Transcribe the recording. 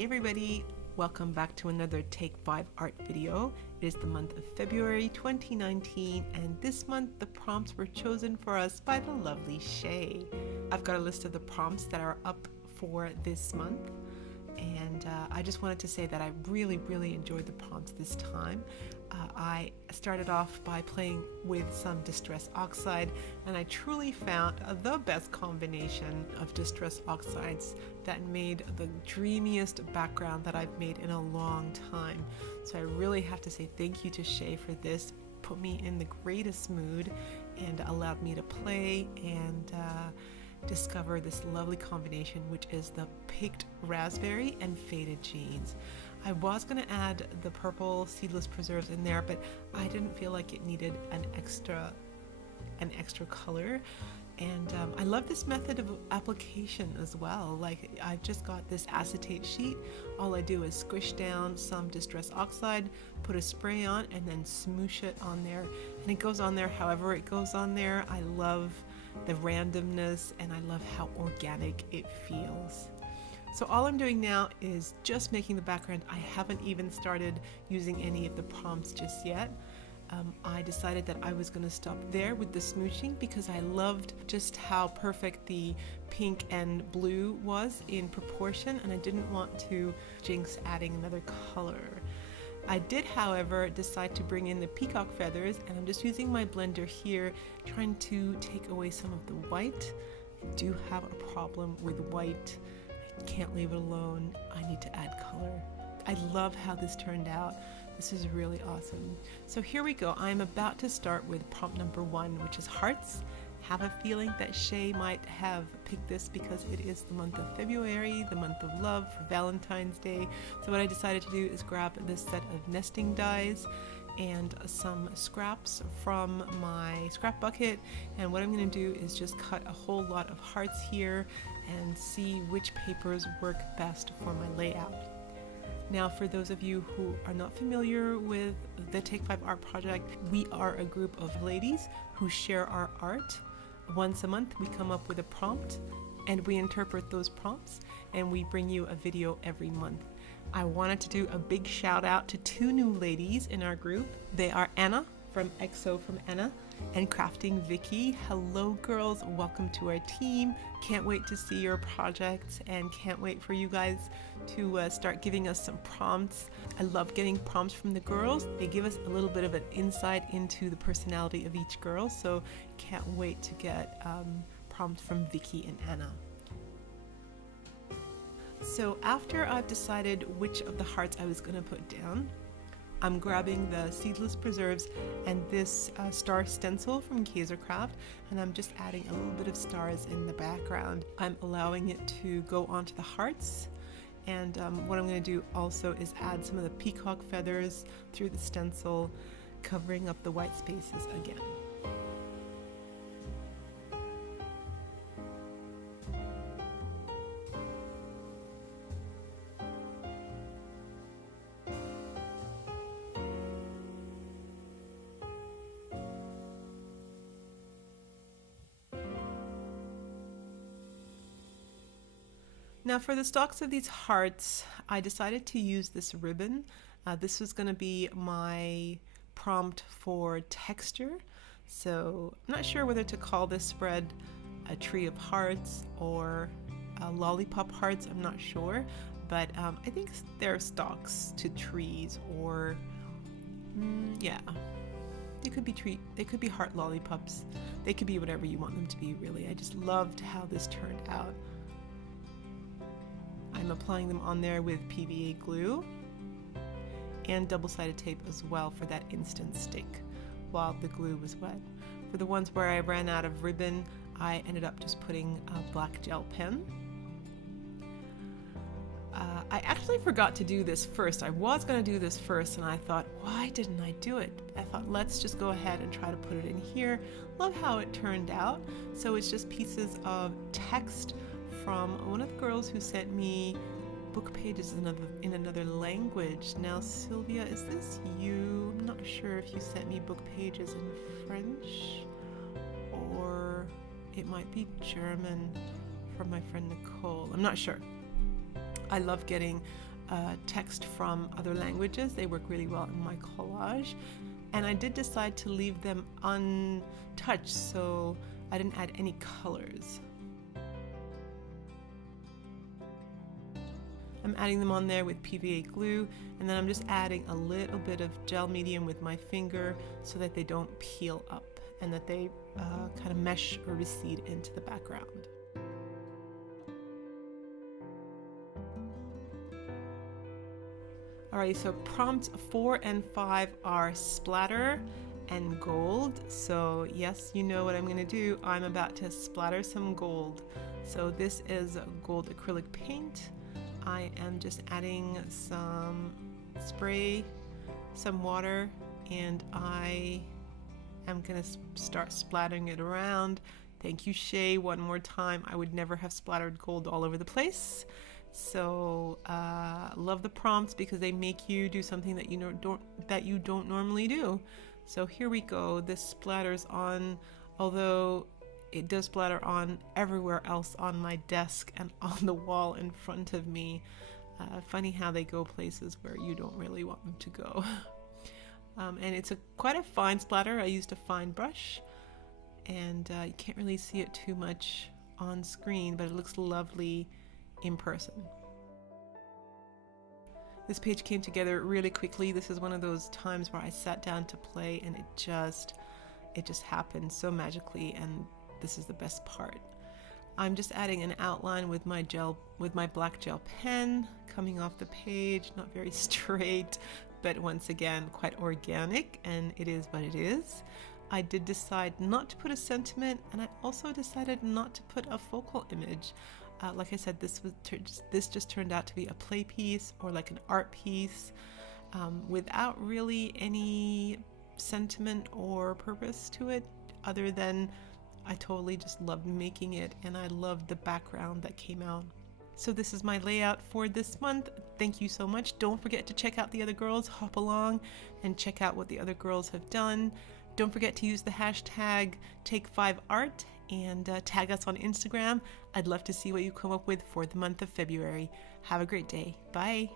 Hey everybody, welcome back to another Take 5 art video. It is the month of February 2019 and this month the prompts were chosen for us by the lovely Shay. I've got a list of the prompts that are up for this month and I just wanted to say that I really enjoyed the prompts this time. I started off by playing with some Distress Oxide and I truly found the best combination of Distress Oxides that made the dreamiest background that I've made in a long time. So I really have to say thank you to Shay for this. Put me in the greatest mood and allowed me to play and discover this lovely combination, which is the picked raspberry and faded jeans. I was going to add the purple seedless preserves in there, but I didn't feel like it needed an extra color. And I love this method of application as well. Like, I've just got this acetate sheet. All I do is squish down some Distress Oxide, put a spray on, and then smoosh it on there. And it goes on there however it goes on there. I love the randomness and I love how organic it feels. So all I'm doing now is just making the background. I haven't even started using any of the prompts just yet. I decided that I was going to stop there with the smooshing because I loved just how perfect the pink and blue was in proportion, and I didn't want to jinx adding another color. I did, however, decide to bring in the Peacock Feathers, and I'm just using my blender here, trying to take away some of the white. I do have a problem with white. I can't leave it alone. I need to add color. I love how this turned out. This is really awesome. So here we go. I'm about to start with prompt number 1, which is hearts. Have a feeling that Shay might have picked this because it is the month of February, the month of love for Valentine's Day. So what I decided to do is grab this set of nesting dies and some scraps from my scrap bucket, and what I'm going to do is just cut a whole lot of hearts here and see which papers work best for my layout. Now, for those of you who are not familiar with the Take 5 Art Project, we are a group of ladies who share our art. Once a month we come up with a prompt and we interpret those prompts and we bring you a video every month. I wanted to do a big shout out to 2 new ladies in our group. They are Anna from XO from Anna and Crafting Vicky. Hello girls, welcome to our team. Can't wait to see your projects and can't wait for you guys to start giving us some prompts. I love getting prompts from the girls. They give us a little bit of an insight into the personality of each girl, so can't wait to get prompts from Vicky and Anna. So after I've decided which of the hearts I was going to put down, I'm grabbing the seedless preserves and this star stencil from Kaisercraft, and I'm just adding a little bit of stars in the background. I'm allowing it to go onto the hearts, and what I'm going to do also is add some of the peacock feathers through the stencil, covering up the white spaces again. Now for the stalks of these hearts, I decided to use this ribbon. This was going to be my prompt for texture. So I'm not sure whether to call this spread a tree of hearts or lollipop hearts, I'm not sure. But I think they're stalks to trees, or yeah. They could be heart lollipops. They could be whatever you want them to be, really. I just loved how this turned out. I'm applying them on there with PVA glue and double-sided tape as well for that instant stick while the glue was wet. For the ones where I ran out of ribbon, I ended up just putting a black gel pen. I actually forgot to do this first. I was going to do this first and I thought, why didn't I do it? I thought, let's just go ahead and try to put it in here. Love how it turned out. So it's just pieces of text from one of the girls who sent me book pages in another language. Now, Sylvia, is this you? I'm not sure if you sent me book pages in French or it might be German from my friend Nicole. I'm not sure. I love getting text from other languages. They work really well in my collage. And I did decide to leave them untouched, so I didn't add any colors. I'm adding them on there with PVA glue, and then I'm just adding a little bit of gel medium with my finger so that they don't peel up and that they kind of mesh or recede into the background. Alright, so prompts 4 and 5 are splatter and gold. So yes, you know what I'm going to do. I'm about to splatter some gold. So this is gold acrylic paint. I am just adding some spray, some water, and I am going to start splattering it around. Thank you, Shay, one more time. I would never have splattered gold all over the place. So love the prompts because they make you do something that you don't normally do. So here we go. This splatters on, although it does splatter on everywhere else on my desk and on the wall in front of me. Funny how they go places where you don't really want them to go. And it's quite a fine splatter. I used a fine brush, and you can't really see it too much on screen, but it looks lovely in person. This page came together really quickly. This is one of those times where I sat down to play and it just happened so magically, and this is the best part. I'm just adding an outline with my black gel pen coming off the page, not very straight, but once again quite organic, and it is what it is. I did decide not to put a sentiment, and I also decided not to put a focal image. Like I said, this just turned out to be a play piece or like an art piece without really any sentiment or purpose to it, other than I totally just loved making it, and I loved the background that came out. So this is my layout for this month. Thank you so much. Don't forget to check out the other girls. Hop along and check out what the other girls have done. Don't forget to use the hashtag Take5Art and tag us on Instagram. I'd love to see what you come up with for the month of February. Have a great day. Bye.